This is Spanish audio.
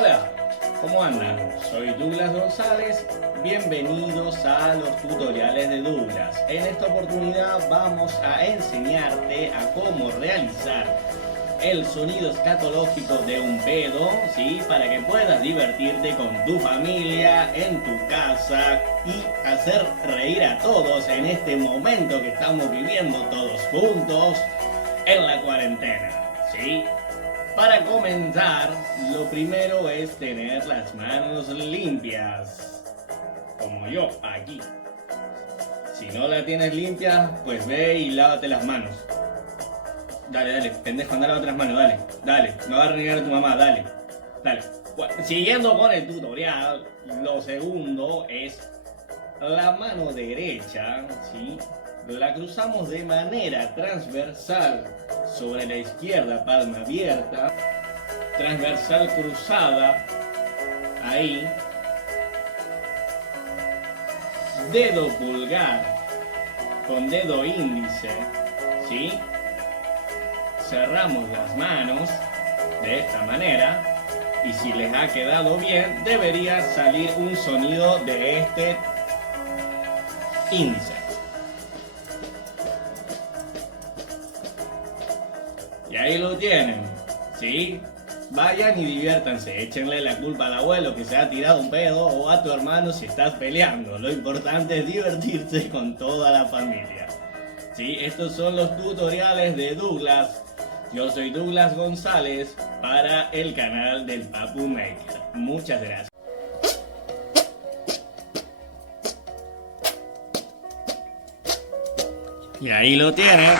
Hola, ¿cómo andan? Soy Douglas González, bienvenidos a los tutoriales de Douglas. En esta oportunidad vamos a enseñarte a cómo realizar el sonido escatológico de un pedo, ¿sí? Para que puedas divertirte con tu familia, en tu casa y hacer reír a todos en este momento que estamos viviendo todos juntos en la cuarentena, ¿sí? Para comenzar, lo primero es tener las manos limpias, como yo, aquí. Si no la tienes limpia, pues ve y lávate las manos. Dale, pendejo, anda a lavarte las manos, dale, no va a renegar a tu mamá, dale. Siguiendo con el tutorial, lo segundo es la mano derecha, ¿sí? La cruzamos de manera transversal sobre la izquierda, palma abierta, transversal cruzada, ahí, dedo pulgar con dedo índice, ¿sí? Cerramos las manos de esta manera y si les ha quedado bien, debería salir un sonido de este índice. Y ahí lo tienen, ¿sí? Vayan y diviértanse, échenle la culpa al abuelo que se ha tirado un pedo o a tu hermano si estás peleando. Lo importante es divertirse con toda la familia. ¿Sí? Estos son los tutoriales de Douglas. Yo soy Douglas González para el canal del Papu Maker. Muchas gracias. Y ahí lo tienen.